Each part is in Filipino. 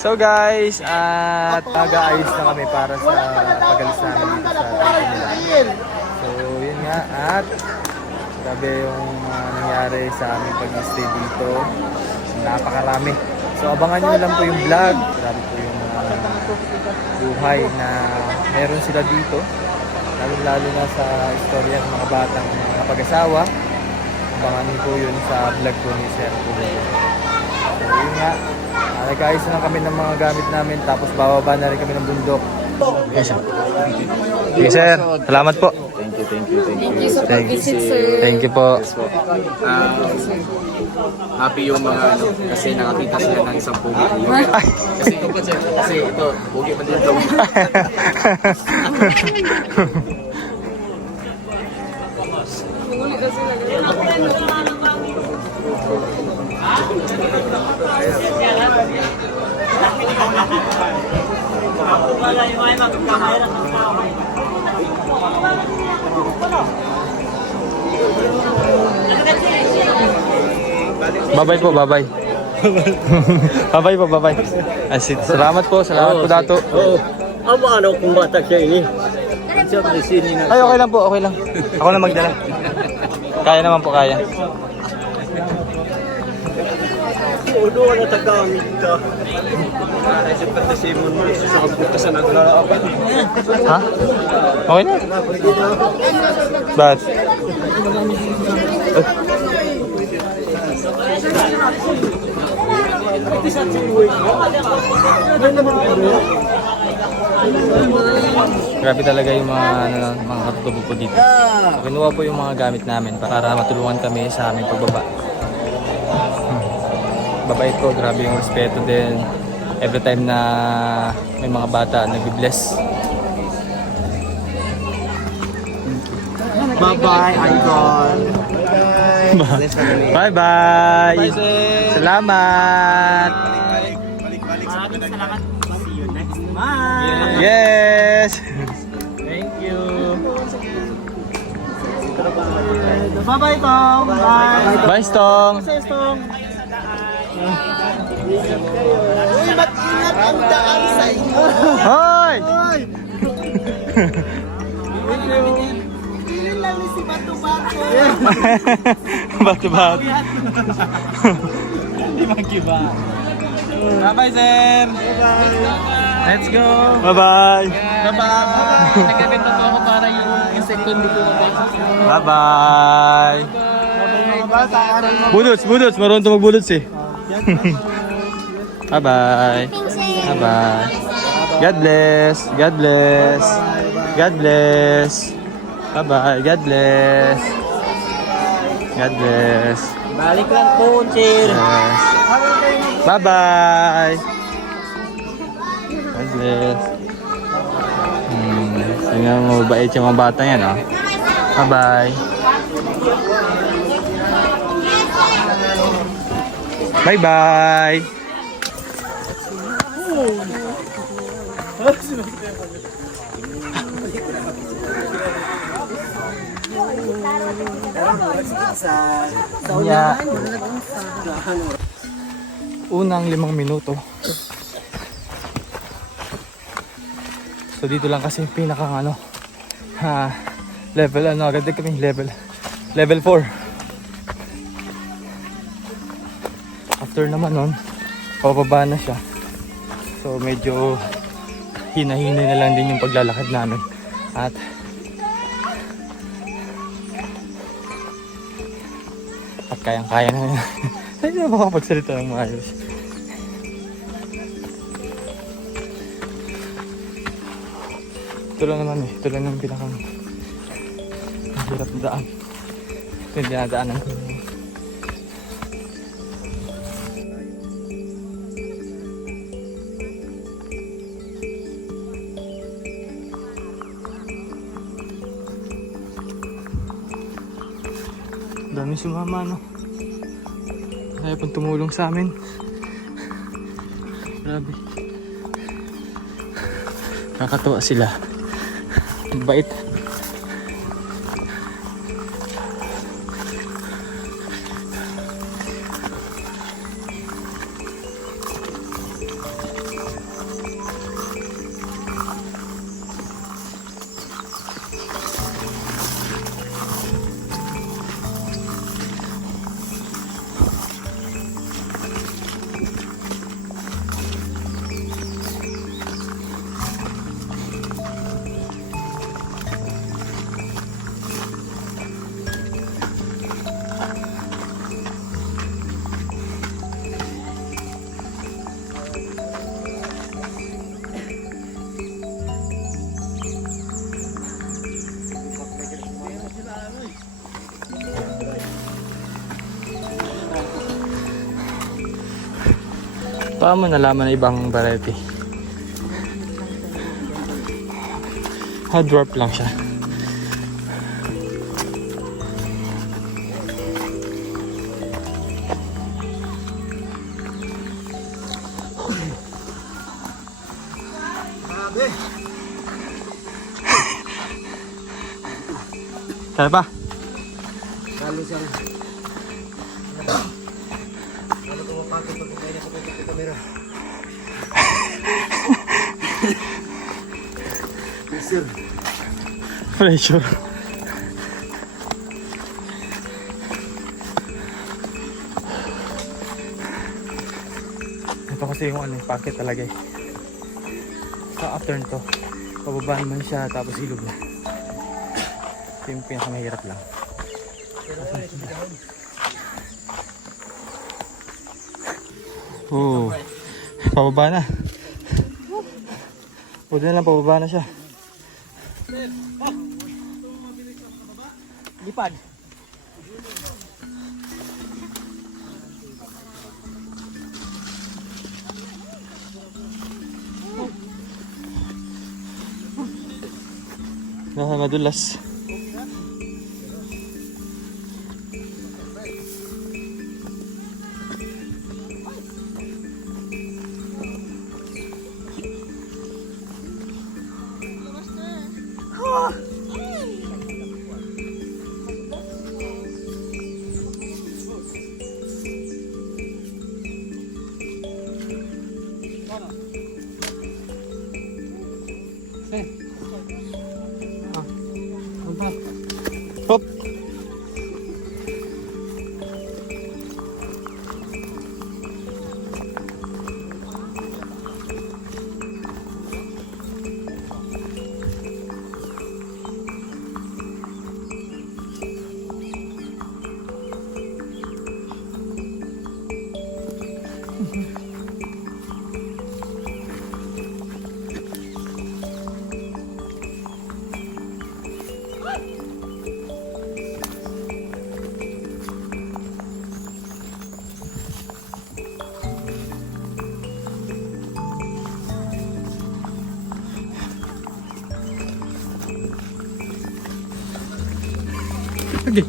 So guys, at mag-aayos na kami para sa pag-alis namin dito sa temple nila. So yun nga, at grabe yung nangyari sa aming pag-stay dito. Napakarami. So abangan nyo lang po yung vlog. Grabe po yung buhay na meron sila dito. Lalo na sa istorya ng mga batang kapag-asawa. Abangan nyo po yun sa vlog po ni Sir. So yun nga. Nag-ayos na lang kami ng mga gamit namin, tapos bababa na rin kami ng bundok. Yes, sir. Yes, sir. Salamat po. Thank you. Thank you po. Happy yung mga kasi nakakita sila ng isang pugi. Kasi ito pa sir, kasi ito, pugi pa dito. Bye-bye po, bye-bye. Bye-bye po, bye-bye. Salamat po Dato. Oo. Ano kung bata siya ini? Ay, okay lang po, okay lang. Ako na magdala. Kaya naman po, kaya. Udo na tagamit ka. Siyempre Simon mo sa kabuta sa naglalaban. Ha? Okay na. Ba't? Grabe talaga yung mga katutubo po dito. Kinuha po yung mga gamit namin para matulungan kami sa aming pagbaba. Babait po, grabe yung respeto din. Every time na may mga bata, nag-bless. Bye-bye, Icon. Bye-bye. Salamat. Salamat. See you next month. Yes. Thank you. Bye-bye, Tom. Bye. Bye, Stong. Tom. Uy, mag-ingat ang daan sa inyo. Hoy! Pilin lang ni si Bato-Bato. Bato-bato. Hindi mag-iba. Bye-bye, sir. Bye-bye. Let's go. Bye-bye. Bye-bye. Nagkabento po ako para yung insect ko dito. Bye-bye. Budots. Marunong ito magbudots eh. Bye-bye. Bye-bye. God bless. God bless. God bless. Bye-bye. God bless. God bless. Balik lang po, sir. Yes. Bye-bye. God bless. Tingnan mo, mabait yung mga bata yan, oh. Bye-bye. Bye-bye. Yeah. Unang 5 minuto. So dito lang kasi pinakang level agad kami level 4. After naman nun, pababa na siya. So medyo hina-hina na lang din yung paglalakad namin. At kayang-kaya na yan. Hindi na makapagsalita ng maayos. Ito lang naman eh. Ito lang yung pinakang hirap na daan. Ito yung dinadaanan ko. Dami sumama, no? Kaya pang tumulong sa amin. Grabe. Nakakatuwa sila. Ang bait. Paano mo nalaman na ibang variety? Dwarf lang siya. Kaya ba? Lalo siyang... Lalo tumapakit pag kaya niya sa camera. Yes, sir. Pressure. Ito kasi yung ano, packet talaga eh. Sa upturn to. Pababaan man siya tapos ilog na. Ito yung pinakamahirap lang. Oo. Pababa na. Buti na lang pababa na siya. Lipad. Nasa madulas. Hop. Lagi.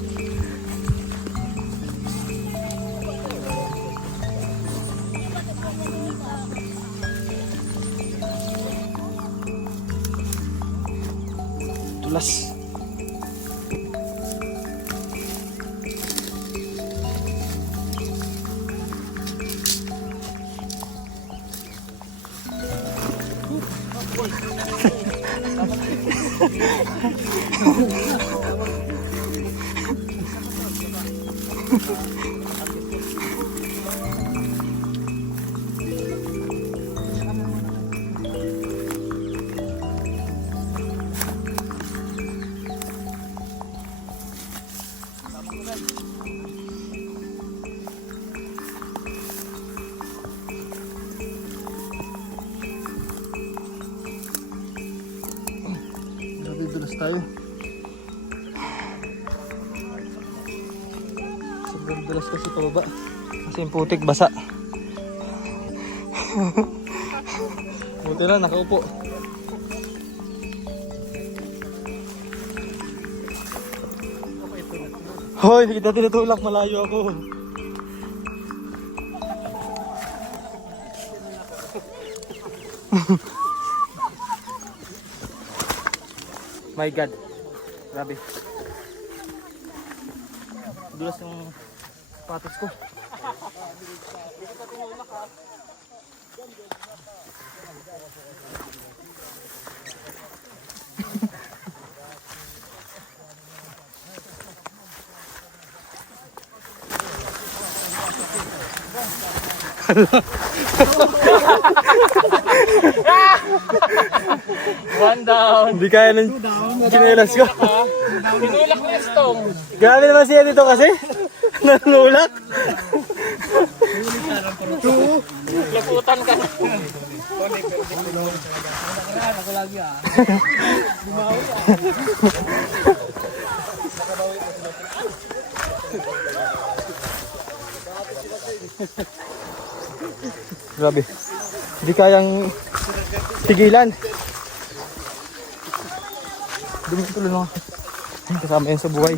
Tulas. Dulas tayo. Sobrang dulas kasi pababa. Kasi yung putik basa. Buti na nakaupo. Hoy, kita tinutulak, malayo ako. My God. Grabe. Dulas yung sapatos ko. One down. Hindi kaya ng chinelas ko. Tinulak mo yung stong. Grabe naman siya dito kasi. Nanulak. Laputan ka na. Grabe. Hindi kayang tigilan. Dumi tuloy no. Kasama yan sa buhay.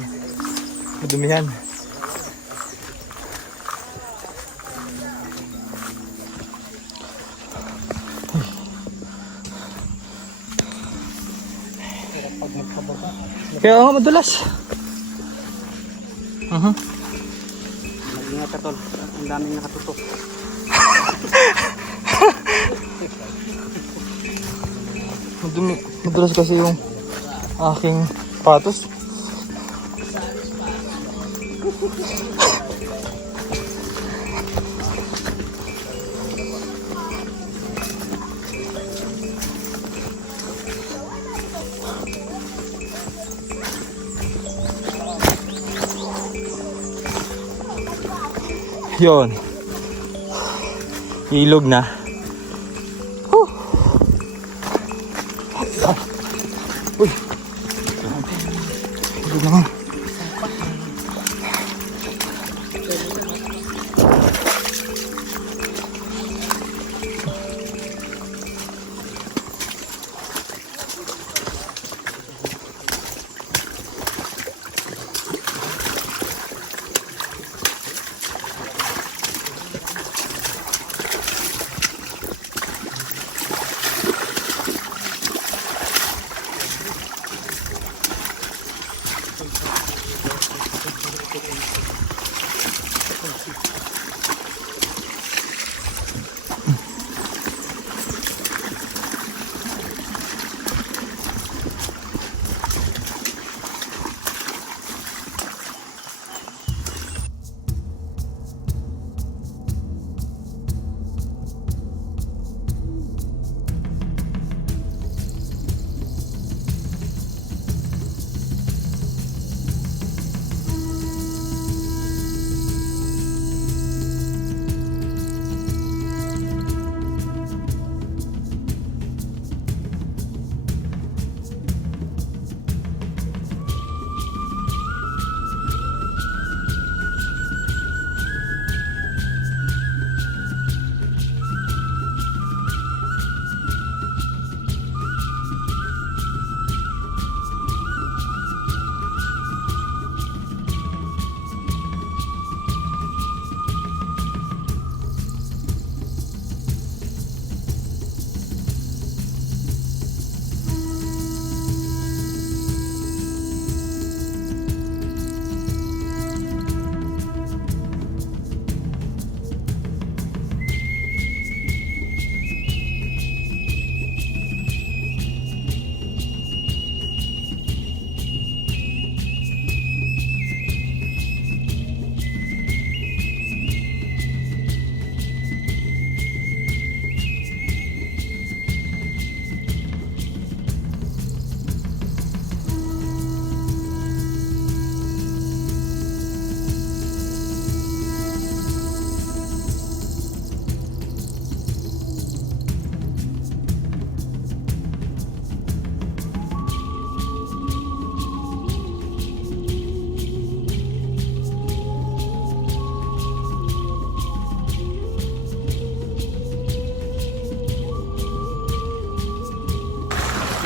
Madumihan. Kaya nga madulas. Mag-ingat ka tol. Ang daming nakatutok. Madulas kasi yung aking patos. Yun. Ilog na. Uy. Ilog naman.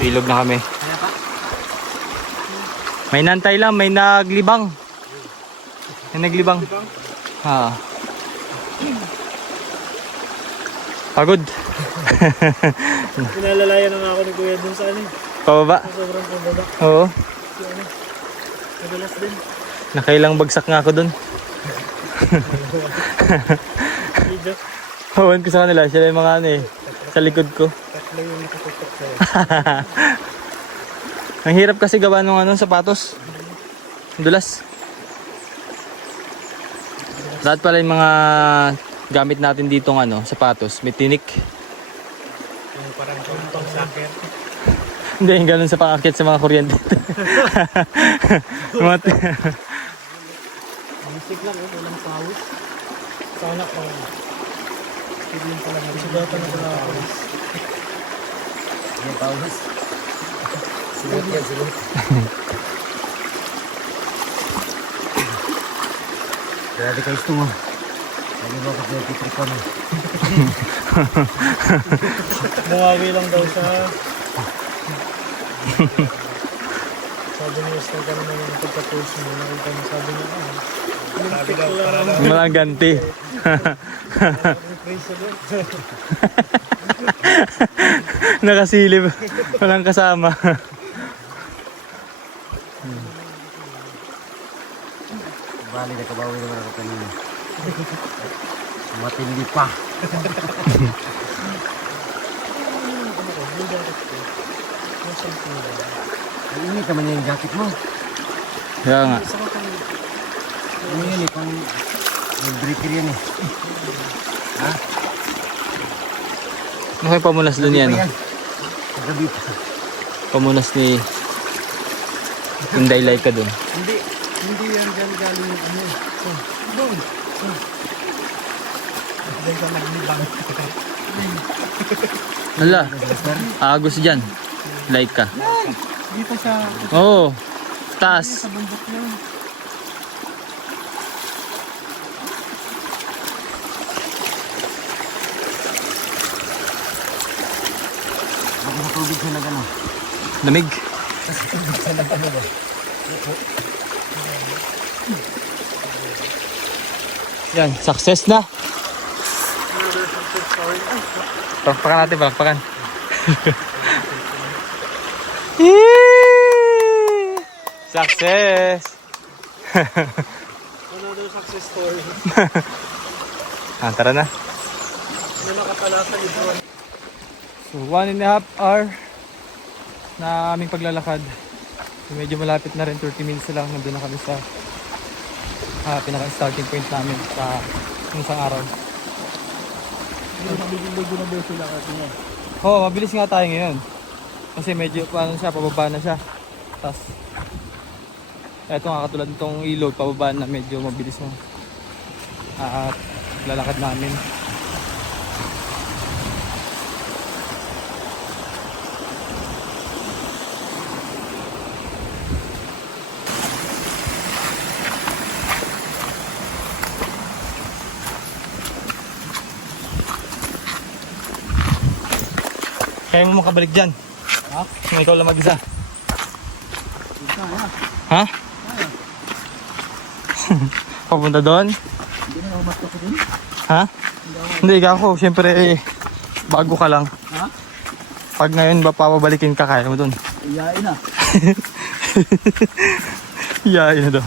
Ilog na kami. May nantay lang, may naglibang. Yung naglibang. Ha. Pagod. Pinalalayan na nga ako ni Kuya dun sa ano. Pababa. Sobrang pababa. Oo. Madalas din. Nakailang bagsak nga ako dun. Video. Hawan ko sa kanila. Sila yung mga ano eh. Sa likod ko. Tatlo yung nakatutok sa'yo. Ang hirap kasi gawa ng ano, sapatos. Dulas. Lahat pala yung mga gamit natin dito ng ano, sapatos. May tinik. Yung parang pang soccer. Hindi, yung ganun sa pangakit sa mga kuryente. Mga Music lang eh, walang pawis. Sana ko. Feeling ko lang. Sugatan na pala ako. Yung pawis. Silut yan, silut. Grabe kayo ito mo. Ano ba kasi nagtitripan mo? Bumawi lang daw sa... Sabi niya, gusto ka naman yung pagka-post mo. Nakita niya, sabi niya, Olympic lang. Walang ganti. Nakasilip. Walang kasama. Bali, nakabawi naman ako kanina. Matindi pa. Ang init naman yung jacket mo. Kaya nga. Ano yun eh, pang breaker yan eh. Ha? Ano kayo pamunas dun yan? Yan. Kagabi pa. Pamunas ni Hyundai Laika dun. Hindi yan dyan galing yung ano. Doon. Doon ka naglibang. Hala, agos dyan. Laika. Dito sa Oo, taas. bundok yun. Baka sa tubig siya nag-ano. Lamig. Yan, success na. Palakpakan natin, palakpakan. Yee! Success! Another success story. Tara na. May makapalasa dito. So 1.5 hour na aming paglalakad. So, medyo malapit na rin, 30 minutes lang. Nandun na kami sa pinaka-starting point namin sa isang araw. Mabilis na daw sila kasi nga. Oo, mabilis nga tayo ngayon. Kasi medyo paano siya, pababa na siya. Tapos, eto nga katulad nitong ilog, pababa na medyo mabilis na. At lalakad namin. Kaya mo makabalik dyan. Ha? Kung ikaw lang mag-isa. Ha? Papunta doon? Hindi na ako masok din. Ha? Hindi, ako. Siyempre, bago ka lang. Ha? Pag ngayon ba papabalikin ka, kaya mo doon. Iyain na. Iyain na daw.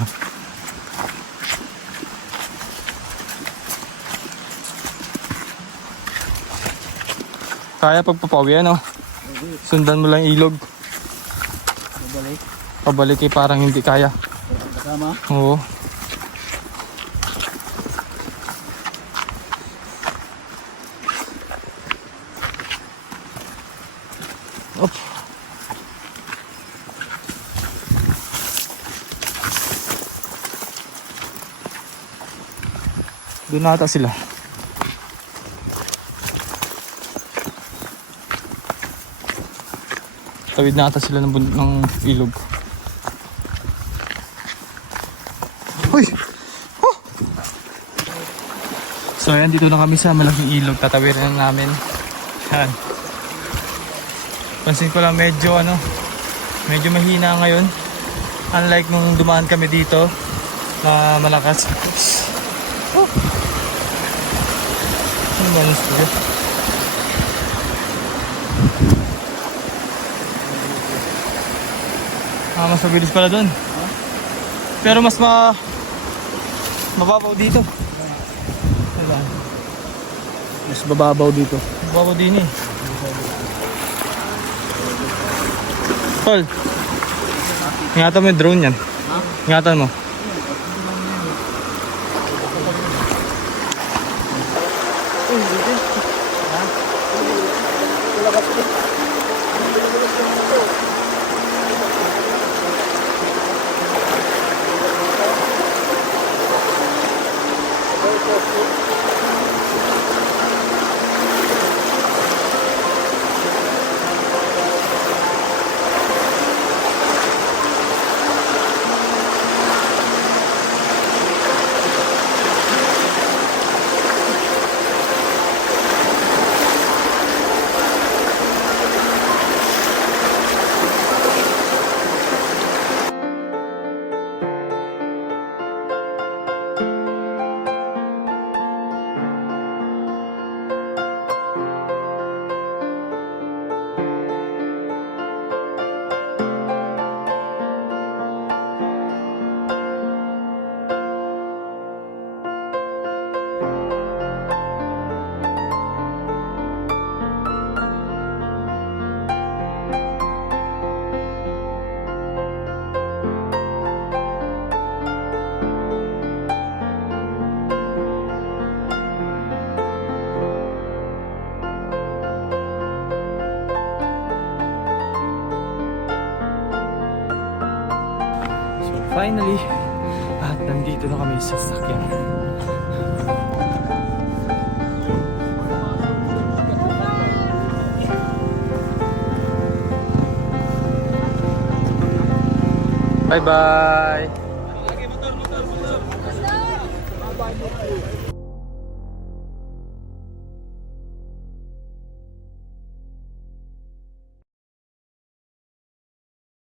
Kaya pagpapawi, ano? Sundan mo lang ilog. Babalik. Pabalik eh, parang hindi kaya. Kasama. Oo. Op. Doon nata sila. Tawid na ata sila ng ilog. Uy! Oh! So ayan, dito na kami sa malaking ilog. Tatawirin na namin. Yan. Pansin ko lang medyo medyo mahina ngayon. Unlike nung dumaan kami dito, na malakas. Oh. Ano ba yung studio? Mas mabilis pala doon. Pero mas mababaw dito. Diba? Mas bababaw dito. Mababaw din eh. Tol, ingatan mo yung drone yan. Ingatan mo. Finally, at nandito na kami sa sasakyan. Bye-bye!